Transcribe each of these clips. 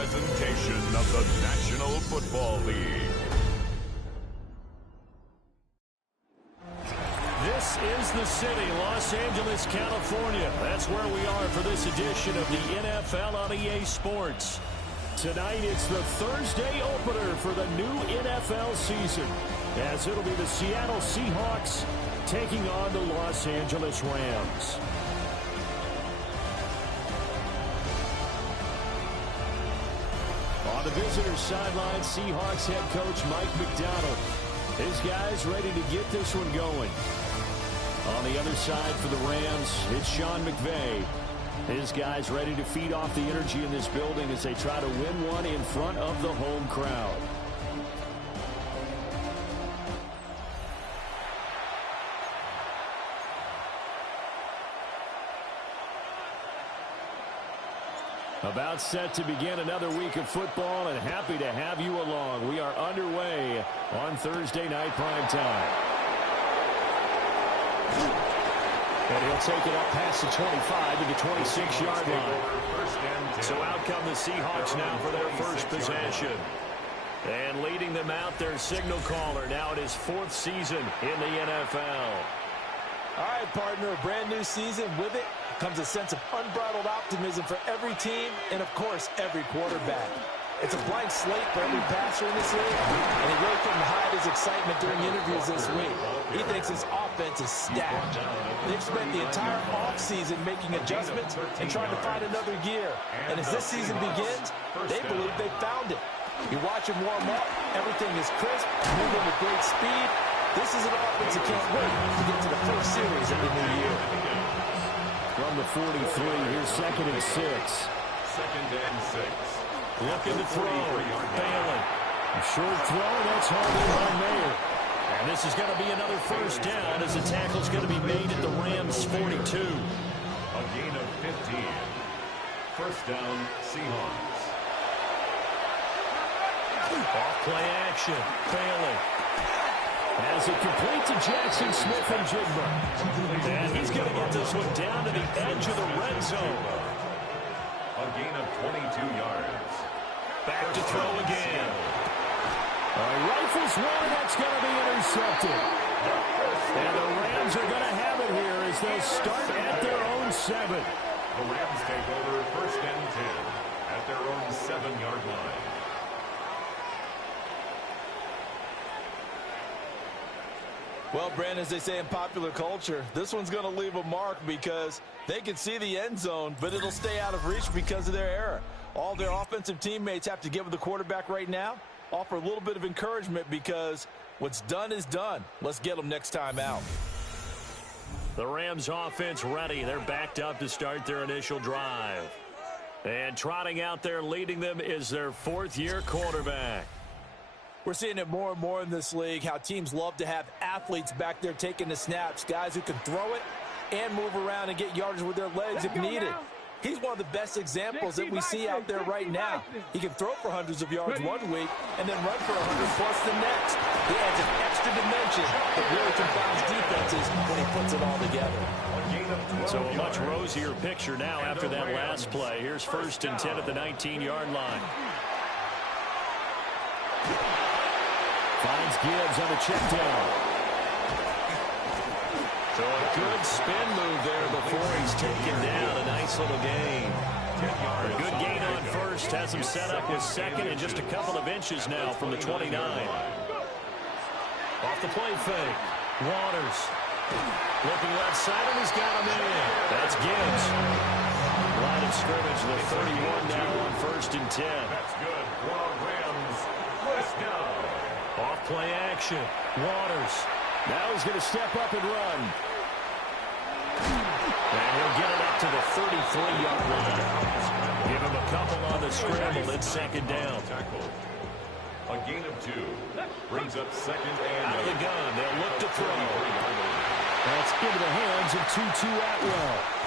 presentation of the National Football League. This is the city, Los Angeles, California. That's where we are for this edition of the NFL on EA Sports. Tonight, it's the Thursday opener for the new NFL season, as it'll be the Seattle Seahawks taking on the Los Angeles Rams. On the visitor's sideline, Seahawks head coach Mike McDonald. His guys ready to get this one going. On the other side for the Rams, it's Sean McVay. His guys ready to feed off the energy in this building as they try to win one in front of the home crowd. About set to begin another week of football, and happy to have you along. We are underway on Thursday night primetime. And he'll take it up past the 25 to the 26-yard line. So out come the Seahawks now for their first possession. And leading them out, their signal caller now in his fourth season in the NFL. All right, partner, a brand new season. With it comes a sense of unbridled optimism for every team and, of course, every quarterback. It's a blank slate for every passer in this league, and he really couldn't hide his excitement during interviews this week. He thinks his offense is stacked. They've spent the entire offseason making adjustments and trying to find another gear. And as this season begins, they believe they've found it. You watch him warm up, everything is crisp, moving with great speed. This is an offense that can't wait to get to the first series of the new year. From the 43, here's 2nd and 6. 2nd and 6. Looking to throw. Failing. A short throw. That's hard in by Mayer. And this is going to be another first down as the tackle's going to be made at the Rams' 42. A gain of 15. First down, Seahawks. Off-play action. Failing. As it complete to Jackson Smith-Njigba. And he's going to get this one down to the edge of the red zone. A gain of 22 yards. Back to throw again. Rifles one, that's going to be intercepted. And the Rams are going to have it here as they'll start at their own 7. The Rams take over 1st and 10 at their own 7-yard line. Well, Brandon, as they say in popular culture, this one's going to leave a mark because they can see the end zone, but it'll stay out of reach because of their error. All their offensive teammates have to give the quarterback right now, offer a little bit of encouragement because what's done is done. Let's get them next time out. The Rams offense ready. They're backed up to start their initial drive. And trotting out there leading them is their 4th-year quarterback. We're seeing it more and more in this league, how teams love to have athletes back there taking the snaps, guys who can throw it and move around and get yardage with their legs if needed. He's one of the best examples that we see out there right now. He can throw for hundreds of yards one week and then run for 100-plus the next. He adds an extra dimension that really confounds defenses when he puts it all together. So a much rosier picture now after that last play. Here's 1st and 10 at the 19-yard line. Finds Gibbs on the check down. So a good spin move there before he's taken down. A nice little gain. A good gain on 1st. Has him set up with 2nd and just a couple of inches now from the 29. Off the play fake. Waters. Looking left side and he's got him in. That's Gibbs. Line of scrimmage, the 31 now on 1st and 10. That's good. Rams. First down. Off play action. Waters. Now he's going to step up and run. And he'll get it up to the 33-yard line. Give him a couple on the scramble. It's 2nd down. A gain of 2. Brings up 2nd and out of the gun. They'll look to throw. That's into the hands of Tutu Atwell.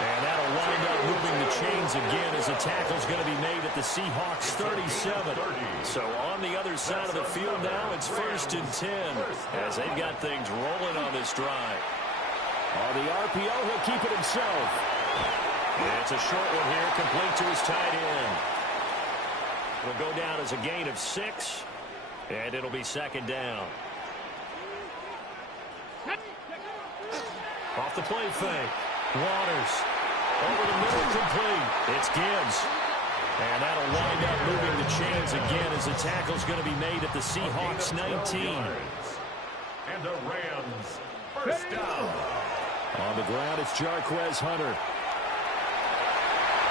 And that'll wind up moving the chains again as the tackle's going to be made at the Seahawks 37. So on the other side of the field now, it's 1st and 10 as they've got things rolling on this drive. On the RPO, he'll keep it himself. And it's a short one here, complete to his tight end. It'll go down as a gain of 6, and it'll be second down. Off the play fake. Waters. Over the middle, complete. It's Gibbs. And that'll wind up moving the chains again as the tackle's going to be made at the Seahawks 19. And the Rams first down. On the ground, it's Jarquez Hunter.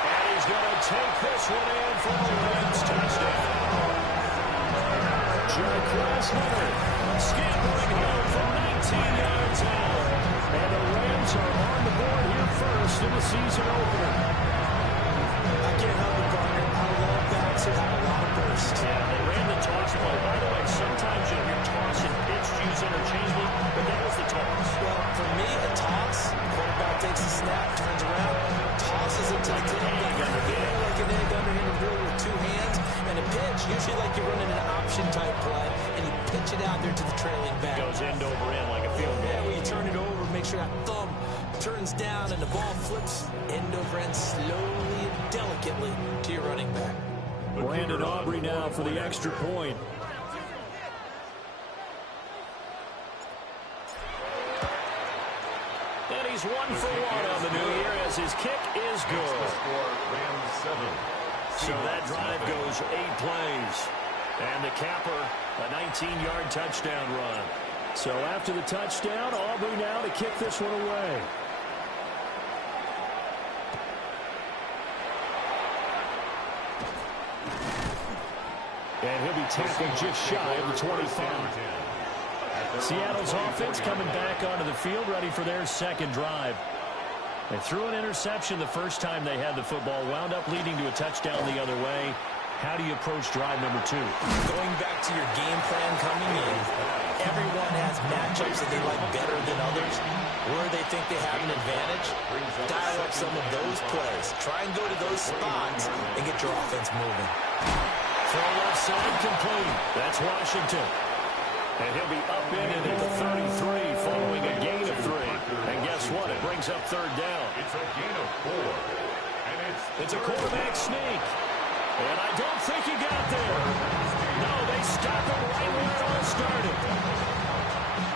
And he's going to take this one in for the Rams touchdown. Jarquez Hunter scampering home from 19 yards out. And the Rams are on the board here first in the season opener. I can't help it, partner. I love backs who have a lot of burst. Yeah, they ran the toss play. By the way, sometimes you'll hear toss and pitch used interchangeably, but that was the toss. Well, for me, a toss, quarterback takes the snap, turns around, tosses it to the tailback. Like an egg underhanded really with 2 hands, and a pitch, usually like you're running an option-type play, and you pitch it out there to the trailing back. Goes end over end like a field goal. Yeah, when you turn it over, make sure that thumb turns down and the ball flips end over end slowly and delicately to your running back. Brandon Aubrey now for the extra point. And he's 1 for 1 on the new year as his kick is good. So that drive goes 8 plays. And the capper, a 19-yard touchdown run. So after the touchdown, Aubrey now to kick this one away. And he'll be tackled just shy of the 25. Seattle's offense coming back onto the field, ready for their second drive. They threw an interception the first time they had the football, wound up leading to a touchdown the other way. How do you approach drive number 2? Going back to your game plan coming in, everyone has matchups that they like better than others, where they think they have an advantage. Dial up some of those plays. Try and go to those spots and get your offense moving. Throw left side complete. That's Washington. And he'll be up in it at the 33 following a gain of 3. And guess what? It brings up third down. It's a gain of 4. And it's a quarterback sneak. And I don't think he got there. No, they stop it right where it all started.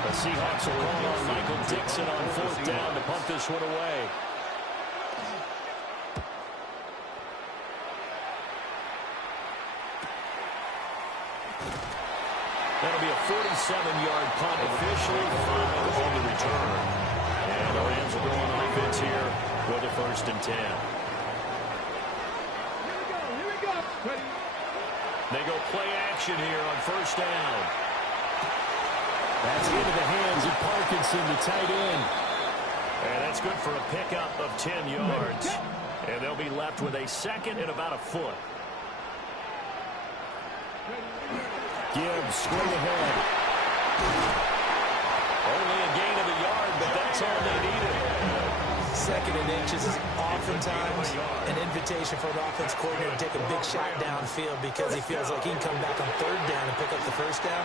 The Seahawks will call on Michael Dixon on 4th down to punt this one away. That'll be a 47-yard punt, officially 5 on the return. And the Rams will go on offense here with a 1st and 10. They go play action here on 1st down. That's into the hands of Parkinson, the tight end. And that's good for a pickup of 10 yards. And they'll be left with a 2nd and about a foot. Gibbs straight ahead. Only a gain of a yard, but that's all they needed. 2nd and inches is oftentimes an invitation for an offense coordinator to take a big shot downfield because he feels like he can come back on 3rd down and pick up the 1st down.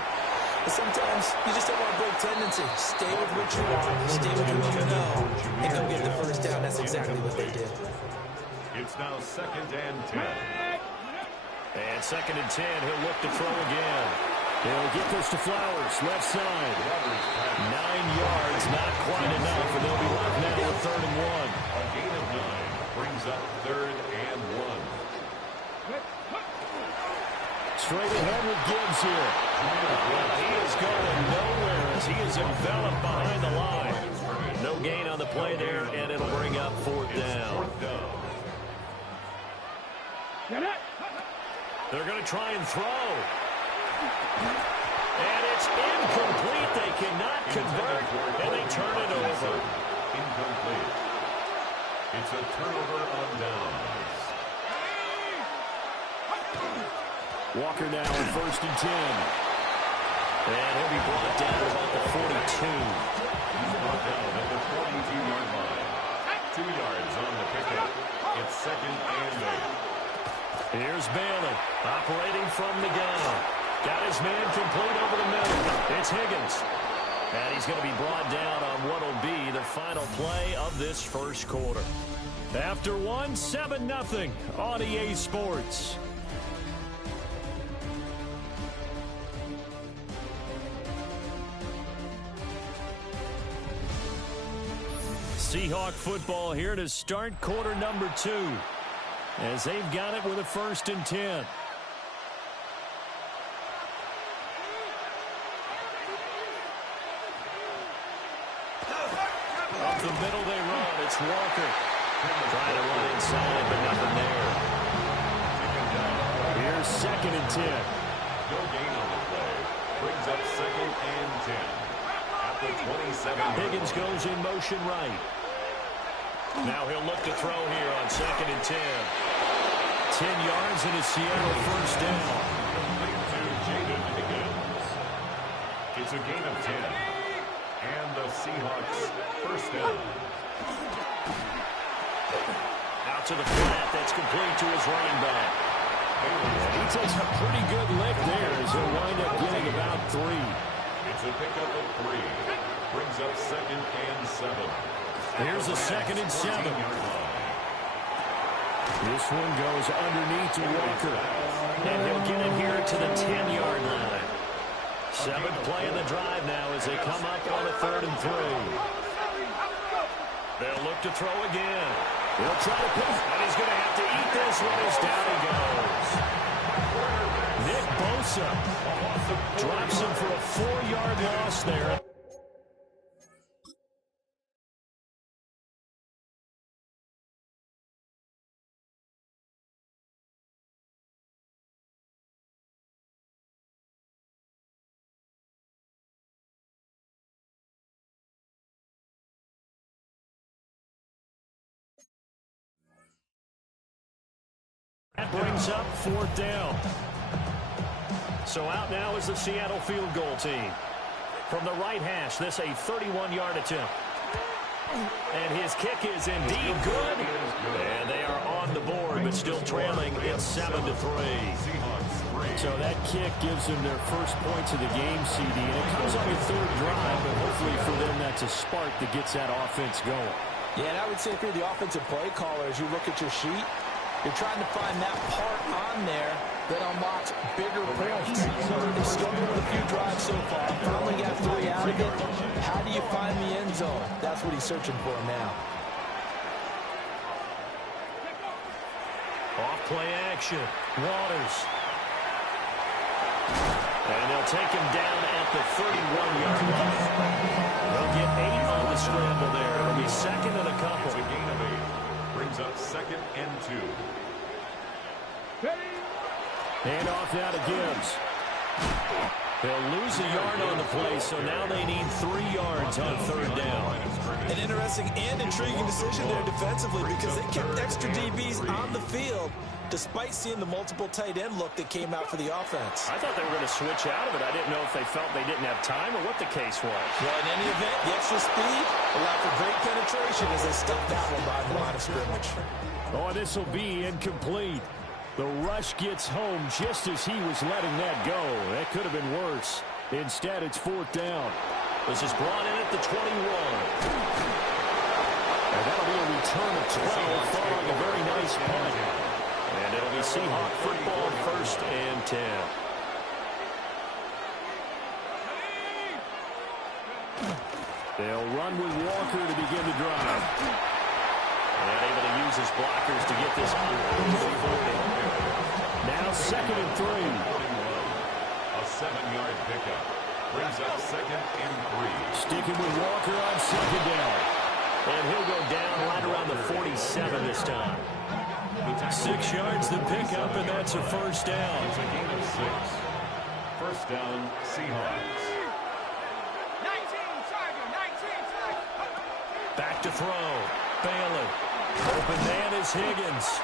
But sometimes you just don't want to break tendency. Stay with what you want, stay with what you know, and go get the 1st down. That's exactly what they did. It's now 2nd and 10. And 2nd and 10, he'll look to throw again. He'll get this to Flowers, left side. 9 yards, not quite enough, and they'll be left now with 3rd and 1. A gain of 9 brings up 3rd and 1. Straight ahead with Gibbs here. Well, he is going nowhere as he is enveloped behind the line. No gain on the play there, and it'll bring up 4th down. They're going to try and throw. And it's incomplete. They cannot convert, and they turn it over. Incomplete. It's a turnover on downs. Walker now on 1st and 10. And he'll be brought down to about the 42. He's brought down at the 42-yard line. 2 yards on the pickup. It's 2nd and 8. Here's Bailey, operating from the gun. Got his man complete over the middle. It's Higgins. And he's going to be brought down on what will be the final play of this 1st quarter. After 1, 7-0 on EA Sports. Seahawk football here to start quarter number 2. As they've got it with a 1st and 10. Up the middle they run. It's Walker. Trying to run inside, but nothing there. Here's 2nd and 10. No gain on the play. Brings up 2nd and 10. At the 27. Higgins goes in motion right. Now he'll look to throw here on 2nd and 10. 10 yards and a Seattle 1st down. It's a gain of 10. And the Seahawks 1st down. Out to the flat. That's complete to his running back. And he takes a pretty good lick there as he'll wind up getting about 3. It's a pickup of 3. Brings up 2nd and 7. Here's a 2nd and 7. This one goes underneath to Walker. And he'll get it here to the 10-yard line. 7th play of the drive now as they come up on a 3rd and 3. They'll look to throw again. He'll try to push, and he's going to have to eat this one as down he goes. Nick Bosa drops him for a 4-yard loss there. That brings up 4th down. So out now is the Seattle field goal team. From the right hash, this a 31-yard attempt. And his kick is indeed good. And they are on the board, but still trailing. It's 7-3. So that kick gives them their first points of the game, CD. And it comes on the 3rd drive, but hopefully for them that's a spark that gets that offense going. Yeah, and I would say if you're the offensive play caller, as you look at your sheet, you're trying to find that part on there that unlocks bigger points. They've struggled with a few drives so far. Finally got 3 out of it. How do you find the end zone? That's what he's searching for now. Off play action. Waters. And they'll take him down at the 31-yard line. They'll get 8 on the scramble there. It'll be 2nd and a couple. It's a gain of 8. Brings up 2nd and 2. Hand off now to Gibbs. They'll lose a yard on the play, so now they need 3 yards on 3rd down. An interesting and intriguing decision there defensively because they kept extra DBs on the field despite seeing the multiple tight end look that came out for the offense. I thought they were going to switch out of it. I didn't know if they felt they didn't have time or what the case was. Well, in any event, the extra speed allowed for great penetration as they stuffed that one by the line of scrimmage. Oh, this will be incomplete. The rush gets home just as he was letting that go. That could have been worse. Instead, it's 4th down. This is brought in at the 21. And that'll be a return of 12 following a very nice punt. And it'll be Seahawk football 1st and 10. They'll run with Walker to begin the drive. And able to use his blockers to get this to the 40. Now 2nd and 3. A 7-yard pickup. Brings up 2nd and 3. Sticking with Walker on 2nd down. And he'll go down right around the 47 this time. 6 yards the pickup, and that's a 1st down. It's a gain of 6. 1st down, Seahawks. Back to throw. Bailey. Open man is Higgins.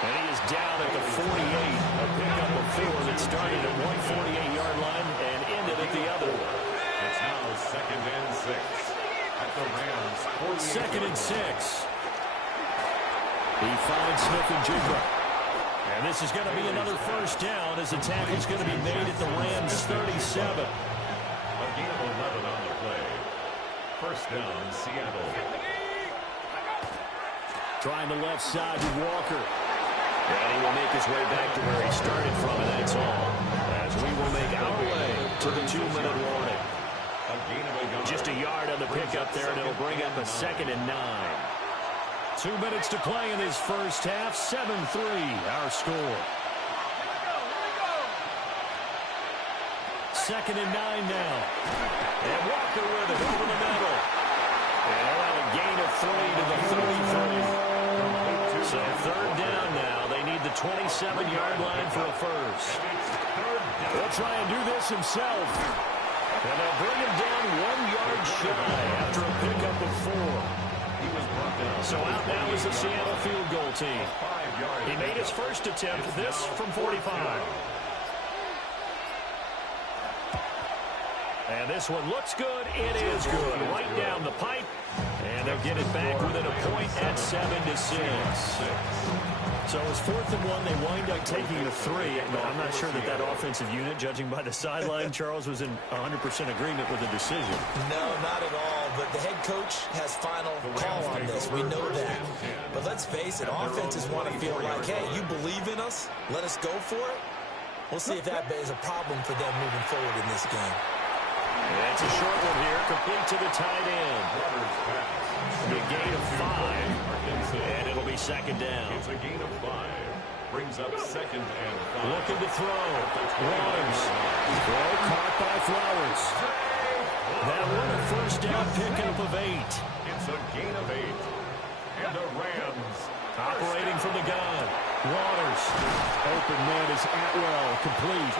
And he is down at the 48. A pickup of 4 that started at 148-yard line and ended at the other one. It's now 2nd and 6. At the Rams, 2nd and 6. He finds Smith and Jigba. And this is going to be another 1st down as the tackle's going to be made at the Rams 37. A gain of 11 on the play. 1st down, Seattle. Trying the left side with Walker. And he will make his way back to where he started from, and that's all. As we will make our way to the 2-minute warning. Just a yard on the pickup there, and it'll bring up a 2nd and 9. 2 minutes to play in this first half. 7-3, our score. 2nd and 9 now. And Walker with it over the middle. And they'll have a gain of 3 to the 33. So 3rd down now. They need the 27-yard line for a first. They'll try and do this himself. And they'll bring him down 1 yard shy after a pickup of 4. So out now is the Seattle field goal team. He made his first attempt, this from 45. And this one looks good. It is good. Right down the pipe. And they'll get it back within a point at 7-6. So it was 4th and 1. They wind up taking the 3. I'm not sure that offensive unit, judging by the sideline, Charles, was in 100% agreement with the decision. No, not at all. But the head coach has final call on this. We know that. But let's face it, offenses want to feel like, hey, you believe in us? Let us go for it? We'll see if that is a problem for them moving forward in this game. That's a short one here, complete to the tight end. A gain of 5, and it'll be 2nd down. It's a gain of 5. Brings up 2nd and 5. Looking to throw. Flowers. Throw caught by Flowers. That one a first down pickup of 8. It's a gain of 8. And the Rams operating from the gun. Waters. Open man is Atwell. Complete.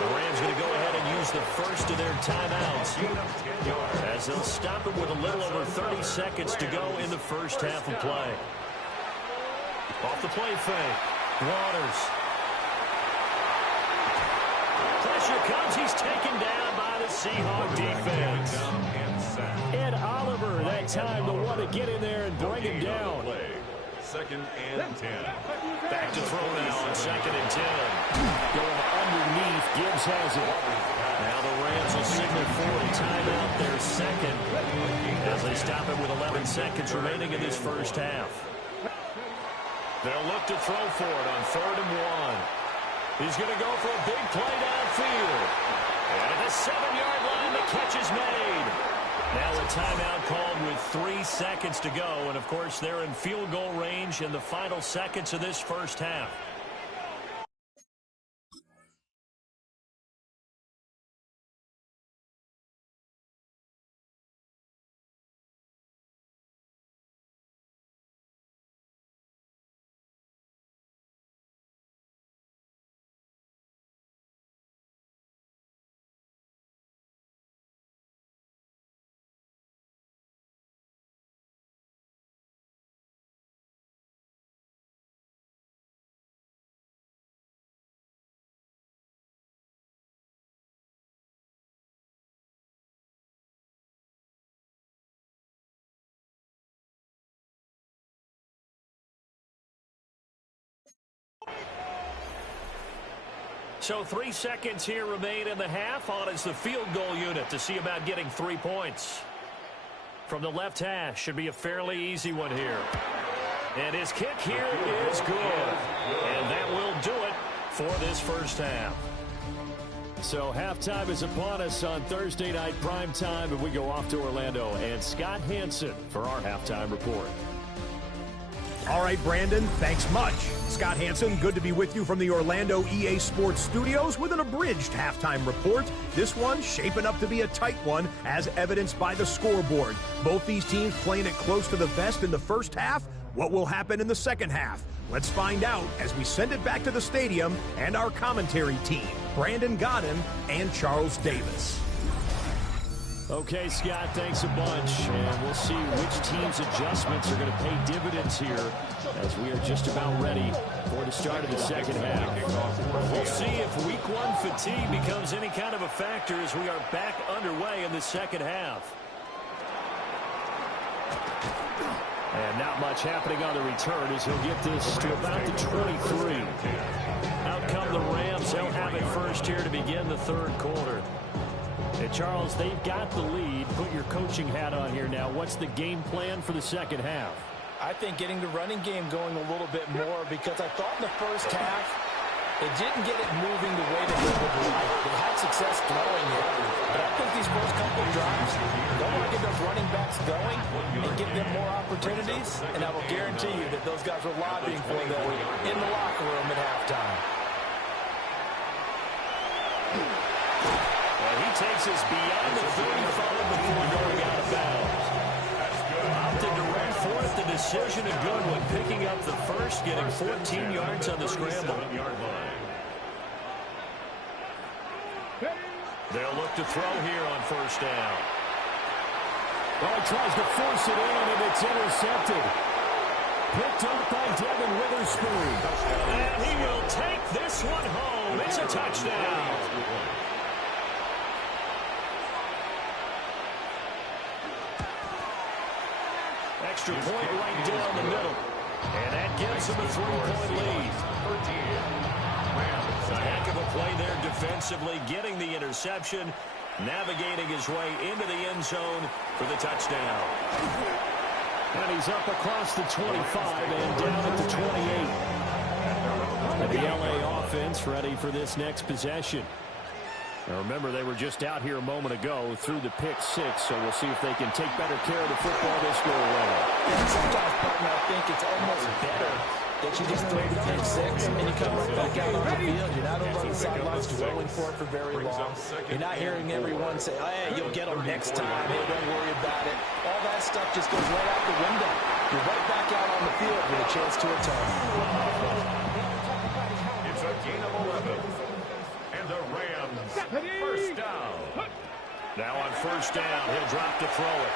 The Rams going to go ahead and use the first of their timeouts as they'll stop it with a little over 30 seconds to go in the first half of play. Off the play fake. Waters. Pressure comes. He's taken down by the Seahawk defense. Ed Oliver that time the one to get in there and bring him down. 2nd and 10. Back to throw now on 2nd and 10. Going underneath. Gibbs has it. Now the Rams will signal for a timeout, their 2nd, as they stop it with 11 seconds remaining in this first half. They'll look to throw for it on 3rd and 1. He's going to go for a big play downfield. And at the 7-yard line, the catch is made. Now a timeout called with 3 seconds to go. And, of course, they're in field goal range in the final seconds of this first half. So 3 seconds here remain in the half. On is the field goal unit to see about getting 3 points. From the left hash, should be a fairly easy one here. And his kick here is good. And that will do it for this first half. So halftime is upon us on Thursday night primetime, and we go off to Orlando. And Scott Hansen for our halftime report. All right, Brandon, thanks much. Scott Hansen, good to be with you from the Orlando EA Sports Studios with an abridged halftime report. This one shaping up to be a tight one, as evidenced by the scoreboard. Both these teams playing it close to the vest in the first half. What will happen in the second half? Let's find out as we send it back to the stadium and our commentary team, Brandon Godden and Charles Davis. Okay, Scott, thanks a bunch. And we'll see which team's adjustments are going to pay dividends here as we are just about ready for the start of the second half. We'll see if week 1 fatigue becomes any kind of a factor as we are back underway in the second half. And not much happening on the return as he'll get this to about the 23. Out come the Rams. They'll have it first here to begin the third quarter. And Charles, they've got the lead. Put your coaching hat on here now. What's the game plan for the second half? I think getting the running game going a little bit more, because I thought in the first half They didn't get it moving the way that they would like. They had success throwing it. But I think these first couple of drives, they want to get those running backs going and give them more opportunities. And I will guarantee you that those guys were lobbying for them in the locker room at halftime. Well, he takes us beyond the 35 before going out of bounds. Opted to run for it. The decision a good one. Picking up the first, getting 14 yards on the scramble. They'll look to throw here on first down. Well, he tries to force it in, and it's intercepted. Picked up by Devin Witherspoon. And he will take this one home. It's a touchdown. Extra point right down the middle. And that gives him a 3-point lead. A heck of a play there defensively, getting the interception, navigating his way into the end zone for the touchdown. And he's up across the 25 and down at the 28. And the LA offense ready for this next possession. Now remember, they were just out here a moment ago through the pick six, so we'll see if they can take better care of the football this go around. And sometimes, partner, I think it's almost better that you just throw the pick six and you come right back out on the field. You're not over on the sidelines dwelling for it for very long. You're not hearing everyone say, hey, you'll get them next time. Hey, don't worry about it. All that stuff just goes right out the window. You're right back out on the field with a chance to atone. It's a gain of 11. And the Rams, first down. Now on first down, he'll drop to throw it.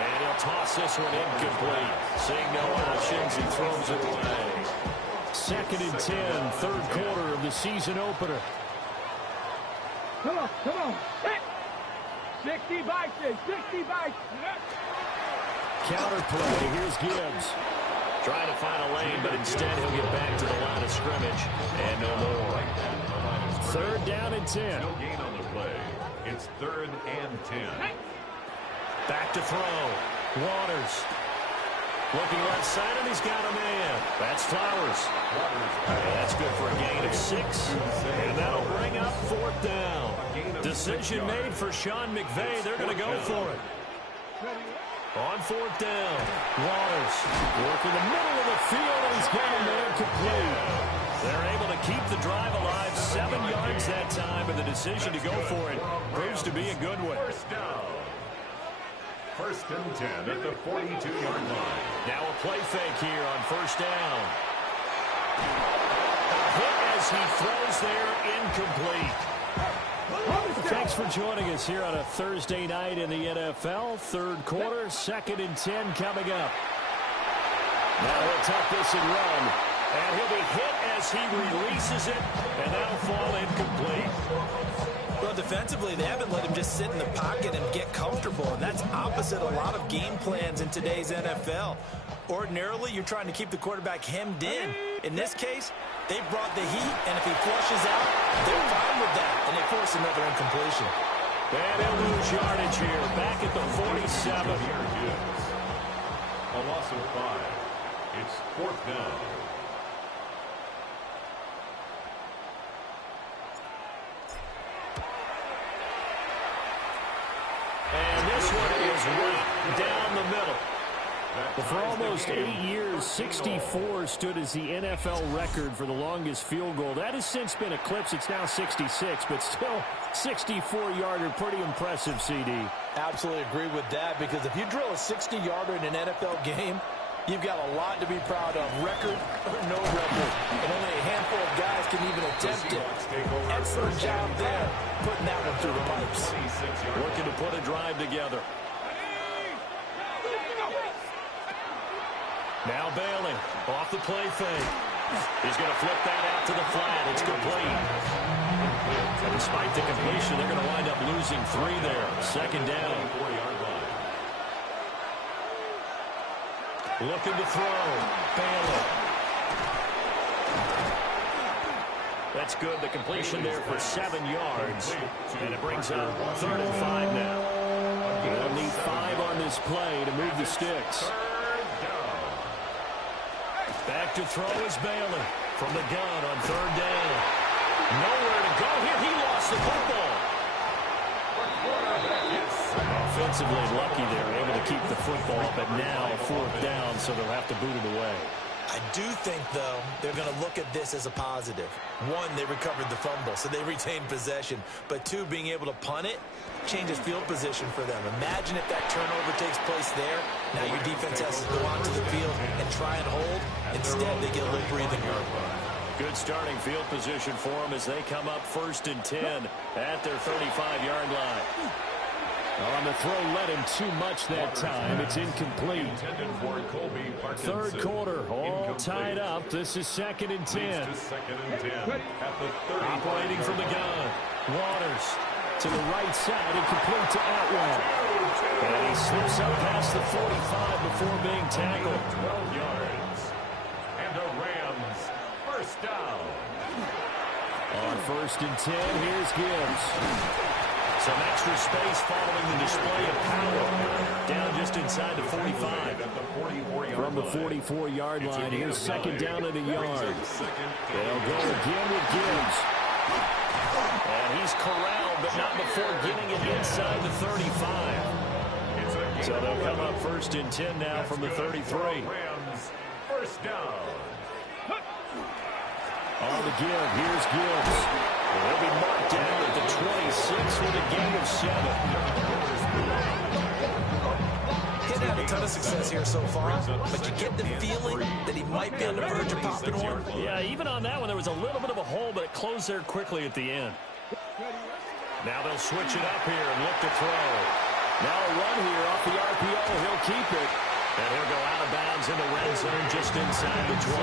And he'll toss this one incomplete. Seeing no options, he throws it away. 2nd and 10, third quarter of the season opener. Come on. Hit. 60 bikes. Counter play, here's Gibbs. Trying to find a lane, but instead he'll get back to the line of scrimmage. And no more. 3rd down and 10. No gain on the play. It's 3rd and 10. Back to throw. Waters. Looking right side, and he's got a man. That's Flowers. And that's good for a gain of 6. And that'll bring up 4th down. Decision made for Sean McVay. They're going to go for it. On 4th down, Waters working the middle of the field, and he's got a man complete. They're able to keep the drive alive, 7 yards that time, and the decision to go for it proves to be a good one. First down. 1st and 10 at the 42-yard line. Now a play fake here on first down. A hit as he throws there, incomplete. Thanks for joining us here on a Thursday night in the NFL. Third quarter, 2nd and 10 coming up. Now he'll tuck this and run. And he'll be hit as he releases it, and that'll fall incomplete. Well, defensively, they haven't let him just sit in the pocket and get comfortable, and that's opposite a lot of game plans in today's NFL. Ordinarily, you're trying to keep the quarterback hemmed in. In this case, they brought the heat, and if he flushes out, they're fine with that, and they force another incompletion. And they'll lose yardage here, back at the 47. A loss of 5. It's 4th down. And this one is right down the middle. Well, for almost 8 years, 64 stood as the NFL record for the longest field goal. That has since been eclipsed. It's now 66, but still 64-yarder. Pretty impressive, CD. Absolutely agree with that, because if you drill a 60-yarder in an NFL game, you've got a lot to be proud of, record or no record. And only a handful of guys can even attempt it. Excellent job there, putting that one through the pipes. Looking to put a drive together. Now Bailey, off the play fake. He's going to flip that out to the flat. It's complete. And despite the completion, they're going to wind up losing 3 there. 2nd down. Looking to throw. Bailey. That's good. The completion there for 7 yards. And it brings up 3rd and 5 now. They'll need 5 on this play to move the sticks. Back to throw is Bailey. from the gun on third down. Nowhere to go here. He lost the football. Offensively lucky they're able to keep the football, but now fourth down, so they'll have to boot it away. I do think, though, they're going to look at this as a positive. One, they recovered the fumble, so they retained possession. But two, being able to punt it changes field position for them. Imagine if that turnover takes place there. Now your defense has to go onto the field and try and hold. Instead, they get a little breathing room. Good starting field position for them as they come up 1st and 10 at their 35-yard line. On the throw, led him too much that time. It's incomplete. Third quarter, all tied up. This is 2nd and 10. Operating from the gun. Waters to the right side, incomplete to Atwell. And he slips up past the 45 before being tackled. 12 yards. And the Rams, first down. On 1st and 10, here's Gibbs. Some extra space following the display of power. Down just inside the 45. From the 44-yard line, here's 2nd down and a yard. They'll go again with Gibbs. And he's corralled, but not before getting it inside the 35. So they'll come up 1st and 10 now from the 33. Rams, first down. On the give, here's Gibbs. They'll be marked down at the 26 with a gain of 7. He hasn't had a ton of success here so far, but you get the feeling that he might be on the verge of popping one. Yeah, even on that one, there was a little bit of a hole, but it closed there quickly at the end. Now they'll switch it up here and look to throw. Now a run here off the RPO. He'll keep it. And he'll go out of bounds in the red zone just inside the 20.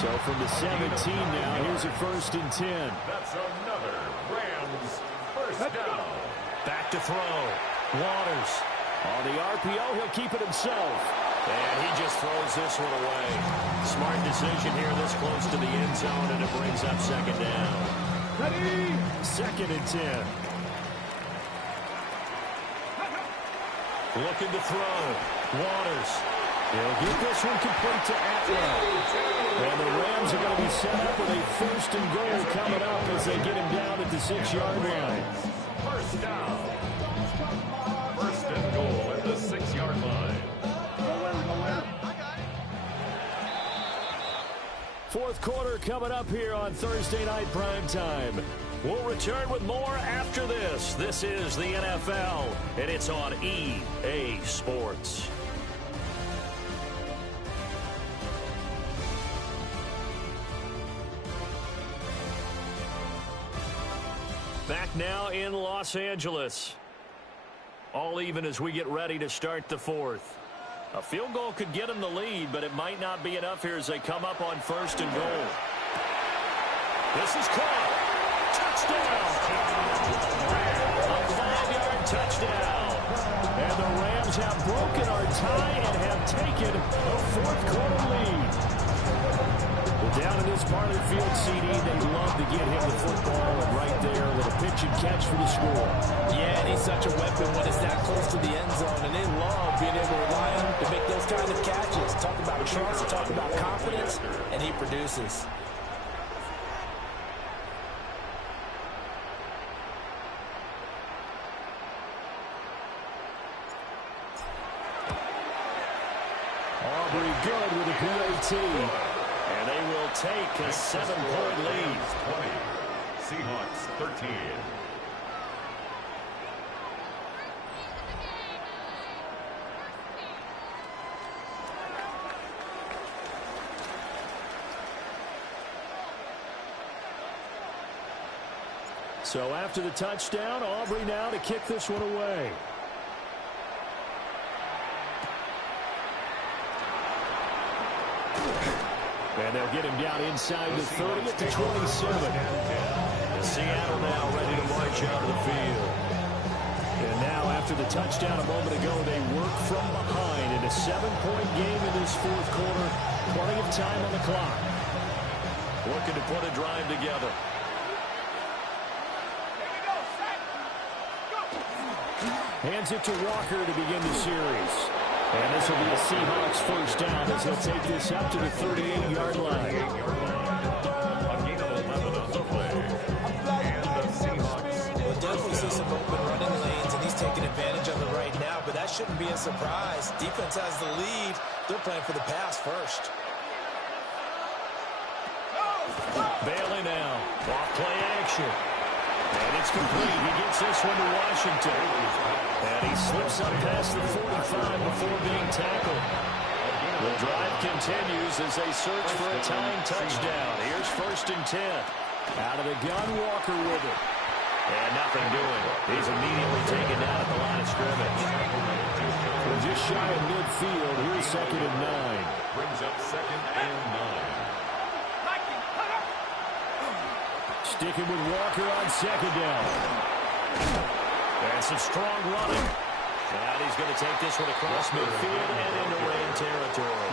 So from the 17 now, here's a 1st and 10. That's another Rams first down. Back to throw. Waters. On the RPO, he'll keep it himself. And he just throws this one away. Smart decision here this close to the end zone, and it brings up 2nd down. 2nd and 10. Looking to throw. Waters. They'll get this one complete to Atwell. And the Rams are going to be set up with a 1st and goal coming up as they get him down at the 6-yard line. First down. 1st and goal at the 6-yard line. 4th quarter coming up here on Thursday Night Primetime. We'll return with more after this. This is the NFL, and it's on EA Sports. Back now in Los Angeles. All even as we get ready to start the 4th. A field goal could get them the lead, but it might not be enough here as they come up on 1st and goal. This is caught. Touchdown. A 5-yard touchdown. And the Rams have broken our tie and have taken a 4th quarter lead. Well, down in this part of the field, CD, they love to get him the football, and right there, a little pitch and catch for the score. Yeah, and he's such a weapon when it's that close to the end zone, and they love being able to rely on him to make those kind of catches. Talk about trust, talk about confidence, and he produces. Aubrey good with a PAT. And they will take a 7-point lead. 20. Seahawks 13. So after the touchdown, Aubrey now to kick this one away. And they'll get him down inside the 30 at the 27. And Seattle now ready to march out of the field. And now after the touchdown a moment ago, they work from behind in a 7-point game in this 4th quarter. Plenty of time on the clock. Looking to put a drive together. Hands it to Walker to begin the series. And this will be a Seahawks first down as they'll take this up to the 38-yard line. A gain of 11 on the play. And the Seahawks. We'll definitely see some open running lanes, and he's taking advantage of it right now, but that shouldn't be a surprise. Defense has the lead. They're playing for the pass first. Bailey now. Off play action. And it's complete. He gets this one to Washington. And he slips up past the 45 before being tackled. The drive continues as they search for a tying touchdown. Here's 1st and 10. Out of the gun, Walker with it. And nothing doing. He's immediately taken down at the line of scrimmage. We're just shy of midfield. Here's 2nd and 9. Brings up 2nd and 9. Sticking with Walker on 2nd down. And some strong running. And he's going to take this one across midfield and into rain territory.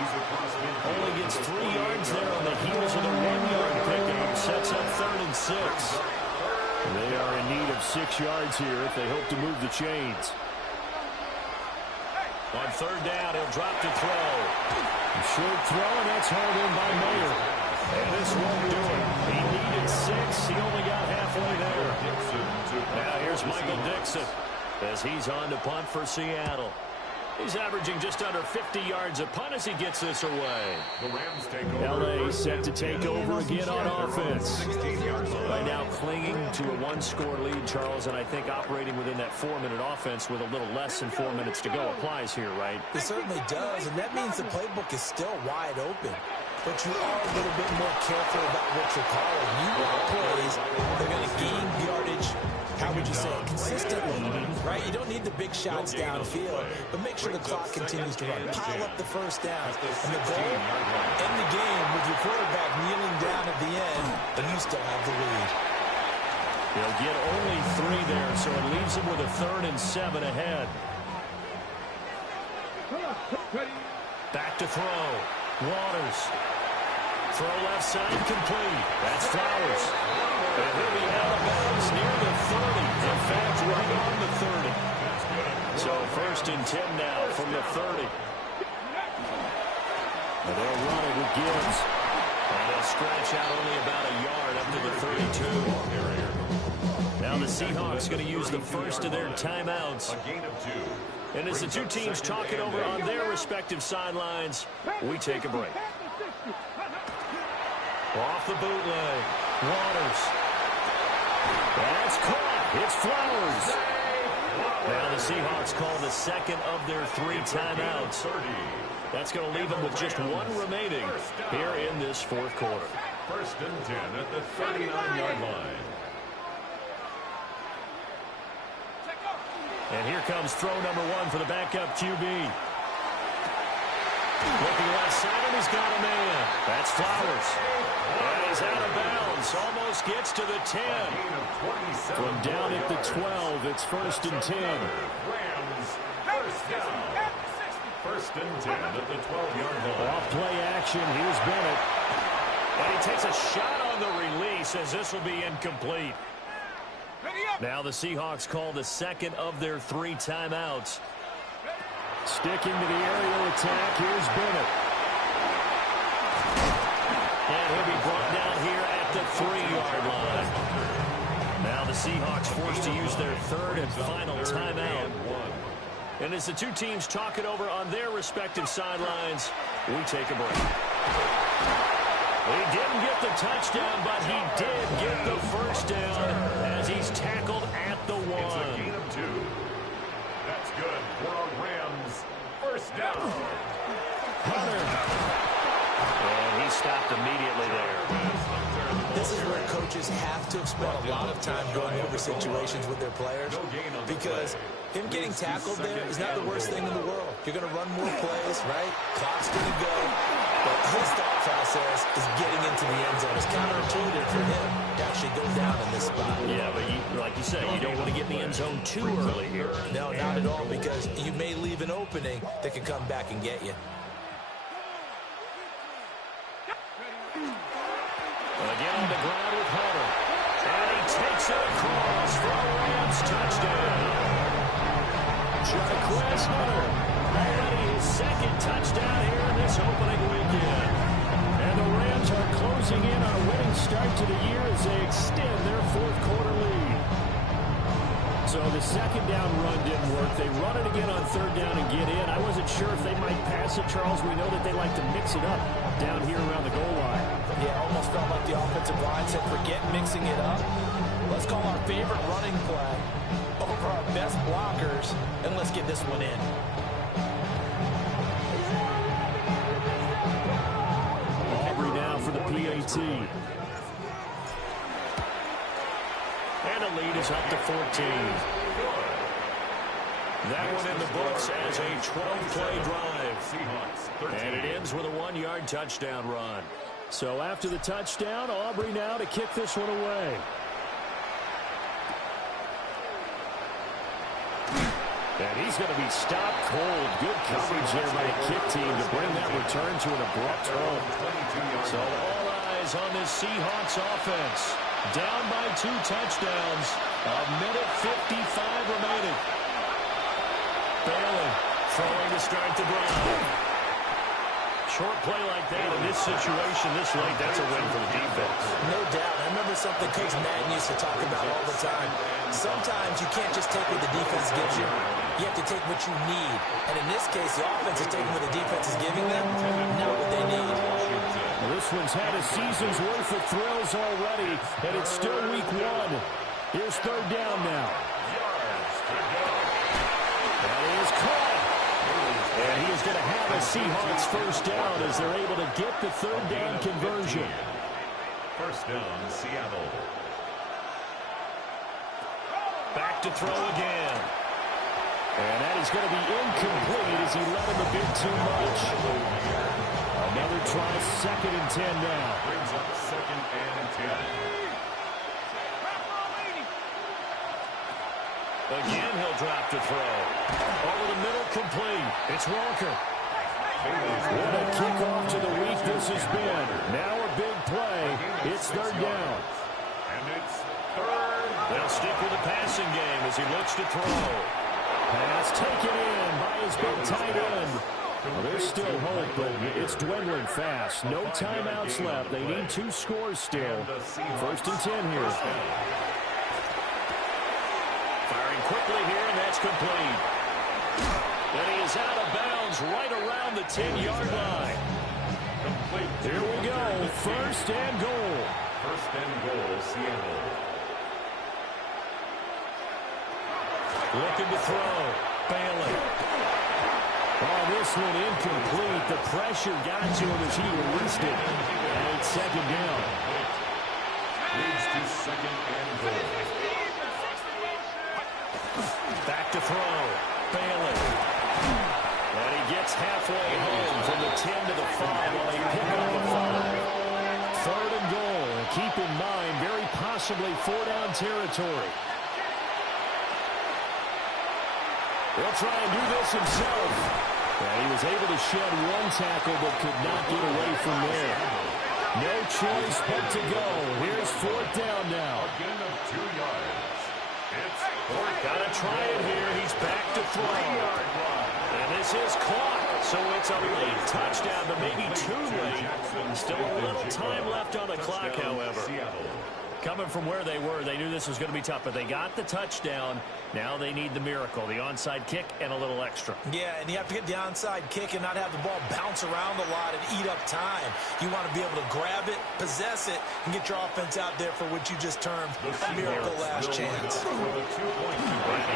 Only gets 3 yards there on the heels of the 1-yard pickup. Sets up 3rd and 6. They are in need of 6 yards here if they hope to move the chains. On 3rd down, he'll drop to throw. Short throw, and that's hauled in by Mayer. And this won't do it. He needed 6. He only got halfway there. Now here's Michael Dixon as he's on to punt for Seattle. He's averaging just under 50 yards a punt as he gets this away. The Rams take over. L.A. set to take over again on offense. Right now clinging to a 1-score lead, Charles, and I think operating within that 4-minute offense with a little less than 4 minutes to go applies here, right? It certainly does, and that means the playbook is still wide open. But you are a little bit more careful about what you're calling. You want plays, they're going to gain yardage, how would you say it, consistently, right? You don't need the big shots downfield, but make sure the clock continues to run. Pile up the first down. And the goal, end the game with your quarterback kneeling down at the end, and you still have the lead. He'll get only 3 there, so it leaves him with a 3rd and 7 ahead. Back to throw. Waters. Throw left side complete. That's Flowers. And he'll be out of bounds near the 30. In fact, right on the 30. So 1st and 10 now from the 30. And they'll run it with Gibbs. And they'll scratch out only about a yard up to the 32. Now the Seahawks going to use the first of their timeouts. A gain of 2. And as the two teams talk it over on their respective sidelines, we take a break. Off the bootleg. Waters. That's caught. It's Flowers. Now the Seahawks call the second of their 3 timeouts. That's going to leave them with just 1 remaining here in this 4th quarter. 1st and 10 at the 39-yard line. And here comes throw number 1 for the backup QB. Looking left side, and he's got a man. That's Flowers. And he's out of bounds. Almost gets to the 10. From down at the 12, it's 1st and 10. Rams, first down. 1st and 10 at the 12-yard line. Off play action. Here's Bennett. And he takes a shot on the release as this will be incomplete. Now the Seahawks call the second of their 3 timeouts. Sticking to the aerial attack, here's Bennett. And he'll be brought down here at the 3-yard line. Now the Seahawks forced to use their 3rd and final timeout. And as the two teams talk it over on their respective sidelines, we take a break. He didn't get the touchdown, but he did get the first down as he's tackled at the 1. It's a gain of 2. That's good for our Rams. First down. Hunter. And he stopped immediately there. This is where coaches have to have spent a lot of time going over situations with their players, because him getting tackled there is not the worst thing in the world. You're going to run more plays, right? Clock's going to go. But his thought process is getting into the end zone. It's counterintuitive for him to actually go down in this spot. Yeah, but like you said, you don't want to get in the end zone too early here. No, not at all, because you may leave an opening that can come back and get you. Again on the ground with Hunter. And he takes it across for a Rams touchdown. Jarquez Hunter. And he his second touchdown here in this opening weekend. And the Rams are closing in on a winning start to the year as they extend their fourth-quarter lead. So the second down run didn't work. They run it again on third down and get in. I wasn't sure if they might pass it, Charles. We know that they like to mix it up down here around the goal line. Yeah, almost felt like the offensive line said, forget mixing it up. Let's call our favorite running play over our best blockers, and let's get this one in. Aubrey now for the PAT. And the lead is up to 14. That one in the books as a 12-play drive. And it ends with a 1-yard touchdown run. So after the touchdown, Aubrey now to kick this one away. And he's going to be stopped cold. Good coverage there by the kick team to bring that return to an abrupt halt. So all eyes on this Seahawks offense. Down by 2 touchdowns. A minute 55 remaining. Bailey throwing to start the drive. Short play like that in this situation this late, that's a win for the defense. No doubt. I remember something Coach Madden used to talk about all the time. Sometimes you can't just take what the defense gives you. You have to take what you need. And in this case, the offense is taking what the defense is giving them, not what they need. Well, this one's had a season's worth of thrills already, and it's still week 1. Here's third down now. That is caught. And he is going to have a Seahawks first down as they're able to get the third down conversion. First down, Seattle. Back to throw again. And that is going to be incomplete as he let him a bit too much. Another try, 2nd and 10 now. Brings up 2nd and 10. Again, he'll drop to throw. Over the middle, complete. It's Walker. What a kickoff to the week this has been. Now a big play. It's third down. And it's third. They'll stick with the passing game as he looks to throw. Pass taken in by his big tight end. Well, there's still hope, but it's dwindling fast. No timeouts left. They need 2 scores still. 1st and 10 here. Firing quickly here, and that's complete. And he is out of bounds right around the 10-yard line. Here we go. 1st and goal. 1st and goal, Seattle. Looking to throw. Bailey. Oh, this one incomplete. The pressure got to him as he released it. And it's 2nd down. Leads to 2nd and goal. Back to throw. Bailey. And he gets halfway home from the 10 to the 5 while he picked up the 5. 3rd and goal. And keep in mind, very possibly 4-down territory. He'll try and do this himself. And he was able to shed 1 tackle but could not get away from there. No choice but to go. Here's 4th down now. Again of 2 yards. It's 4th. Got to try it here. He's back to throw. And this is caught. So it's a late touchdown, but maybe too late. Still a little time left on the clock, however. Coming from where they were, they knew this was going to be tough, but they got the touchdown. Now they need the miracle, the onside kick and a little extra. Yeah, and you have to get the onside kick and not have the ball bounce around a lot and eat up time. You want to be able to grab it, possess it, and get your offense out there for what you just termed a miracle last chance.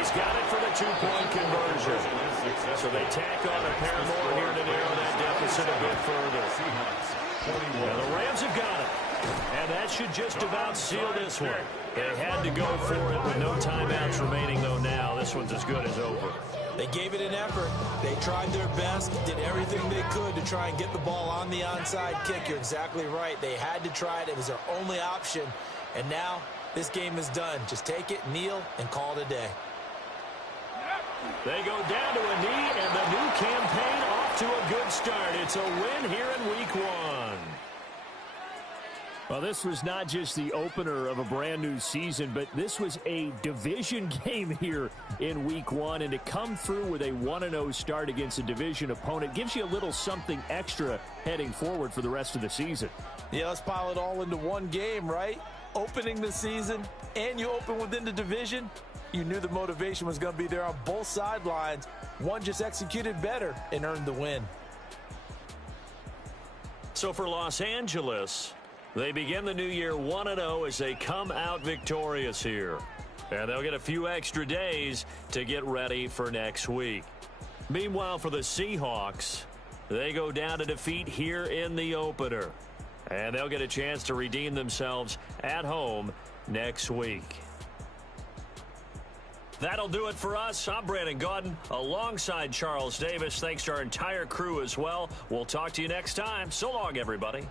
He's got it for the 2-point conversion. So they tack on a pair more here to narrow that deficit a bit further. Now the Rams have got it. And that should just about seal this one. They had to go for it with no timeouts remaining, though, now. This one's as good as over. They gave it an effort. They tried their best, did everything they could to try and get the ball on the onside kick. You're exactly right. They had to try it. It was their only option. And now this game is done. Just take it, kneel, and call it a day. They go down to a knee, and the new campaign off to a good start. It's a win here in week 1. Well, this was not just the opener of a brand new season, but this was a division game here in week 1. And to come through with a 1-0 start against a division opponent gives you a little something extra heading forward for the rest of the season. Yeah, let's pile it all into one game, right? Opening the season, and you open within the division. You knew the motivation was going to be there on both sidelines. One just executed better and earned the win. So for Los Angeles, they begin the new year 1-0 as they come out victorious here. And they'll get a few extra days to get ready for next week. Meanwhile, for the Seahawks, they go down to defeat here in the opener. And they'll get a chance to redeem themselves at home next week. That'll do it for us. I'm Brandon Gaudin alongside Charles Davis. Thanks to our entire crew as well. We'll talk to you next time. So long, everybody.